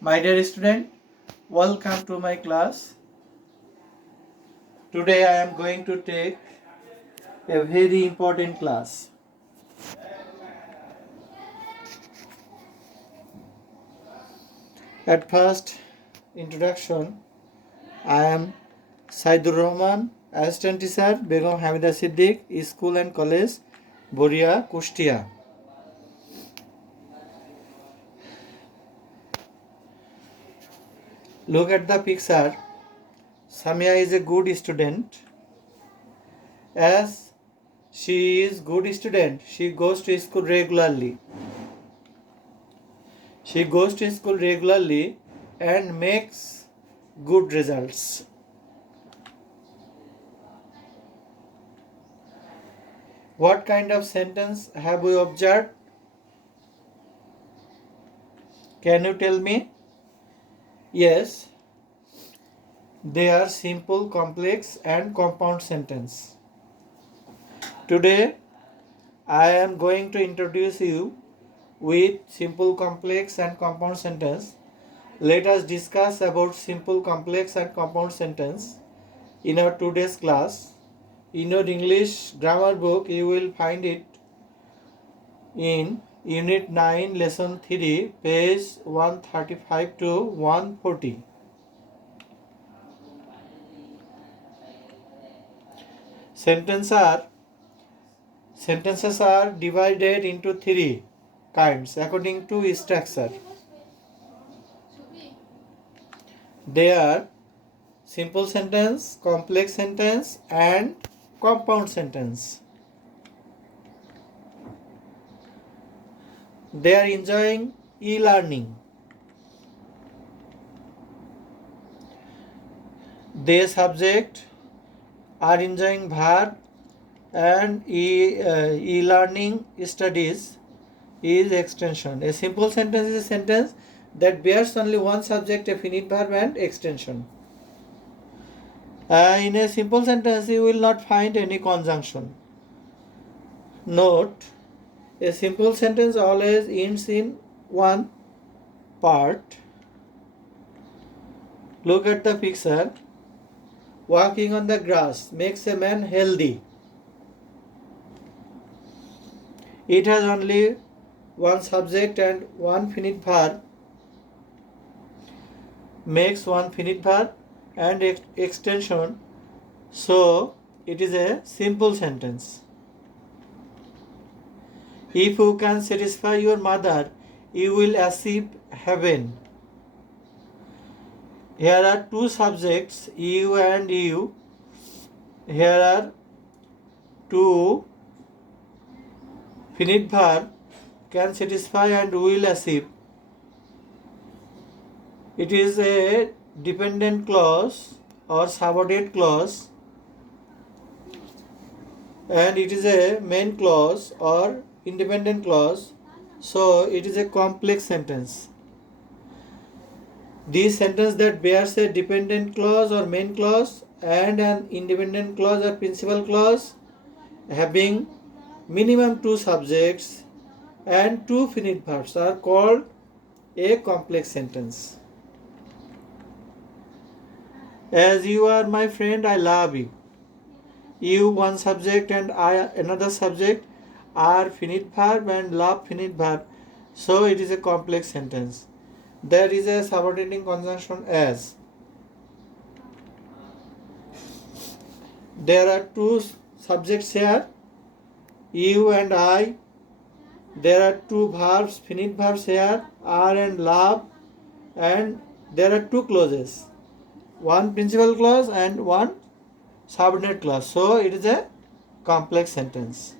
My dear student, welcome to my class. Today I am going to take a very important class. At first introduction, I am Saidur Rahman, Assistant Teacher, Begum Hamida Siddiq, School and College, Boria, Kustia. Look at the picture. Samia is a good student. As she is good student, she goes to school regularly. She goes to school regularly and makes good results. What kind of sentence have we observed? Can you tell me? Yes, they are simple, complex and compound sentence. Today I am going to introduce you with simple, complex and compound sentence. Let us discuss about simple, complex and compound sentence in our today's class. In your English grammar book, you will find it in Unit 9, Lesson 3, page 135 to 140. Sentences are divided into three kinds according to structure. They are simple sentence, complex sentence and compound sentence. They are enjoying e-learning. They subject are enjoying verb and e-learning studies is extension. A simple sentence is a sentence that bears only one subject, a finite verb and extension. In a simple sentence you will not find any conjunction. Note, a simple sentence always ends in one part. Look at the picture. Walking on the grass makes a man healthy. It has only one subject and one finite verb. Makes one finite verb and extension. So it is a simple sentence. If you can satisfy your mother, you will achieve heaven. Here are two subjects, you and you. Here are two finite verb, can satisfy and will achieve. It is a dependent clause or subordinate clause and it is a main clause or independent clause, so it is a complex sentence. The sentence that bears a dependent clause or main clause and an independent clause or principal clause having minimum two subjects and two finite verbs are called a complex sentence. As you are my friend, I love you. You one subject and I another subject are finite verb and love finite verb, so it is a complex sentence. There is a subordinating conjunction as. There are two subjects here, you and I. There are two verbs, finite verbs here, are and love, and there are two clauses, one principal clause and one subordinate clause. So it is a complex sentence.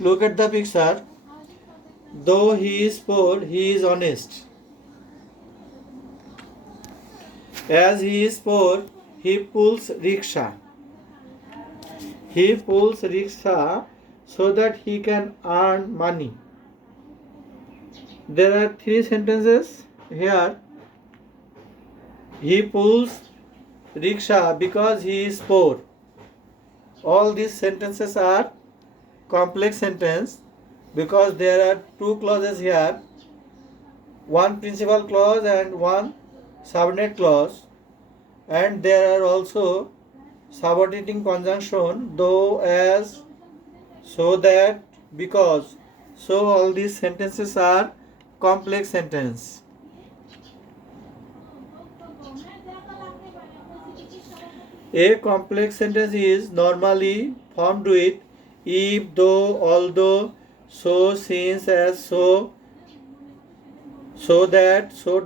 Look at the picture. Though he is poor, he is honest. As he is poor, he pulls rickshaw. He pulls rickshaw so that he can earn money. There are three sentences here. He pulls rickshaw because he is poor. All these sentences are complex sentence because there are two clauses here, one principal clause and one subordinate clause, and there are also subordinating conjunction though, as, so that, because. So all these sentences are complex sentence. A complex sentence is normally formed with if, though, although, so, since, as, so that, so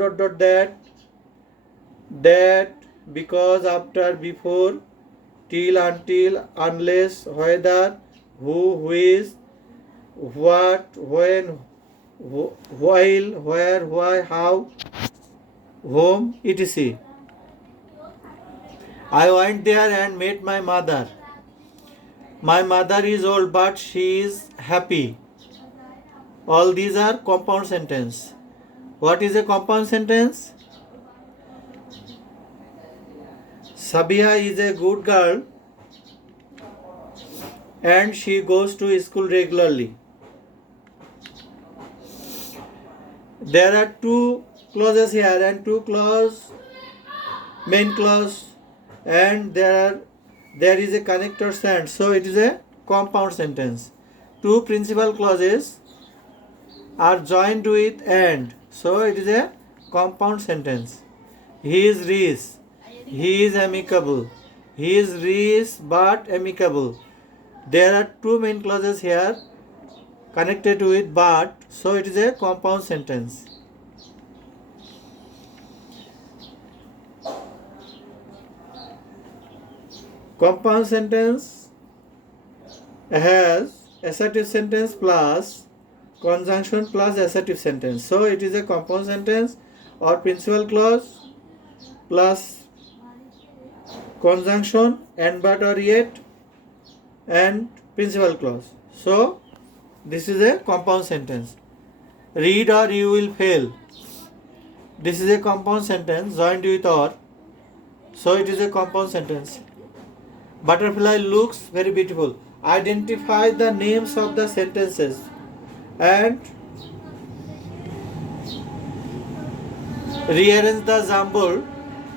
that, because, after, before, till, until, unless, whether, who, which, what, when, while, where, why, how, whom, etc. I went there and met my mother. My mother is old but she is happy. All these are compound sentence. What is a compound sentence? Sabia is a good girl and she goes to school regularly. There are two clauses here and two clause, main clause, and there is a connector and, so it is a compound sentence. Two principal clauses are joined with and, so it is a compound sentence. He is rich, he is amicable, he is rich but amicable. There are two main clauses here connected with but, so it is a compound sentence. Compound sentence has assertive sentence plus conjunction plus assertive sentence. So it is a compound sentence or principal clause plus conjunction and but or yet and principal clause. So this is a compound sentence. Read or you will fail. This is a compound sentence joined with or. So it is a compound sentence. Butterfly looks very beautiful. Identify the names of the sentences and rearrange the jumbled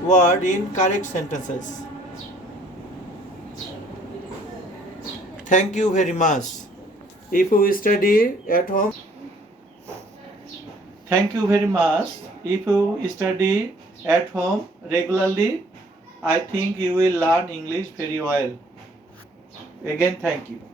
word in correct sentences. Thank you very much. If you study at home, thank you very much. If you study at home regularly, I think you will learn English very well. Again, thank you.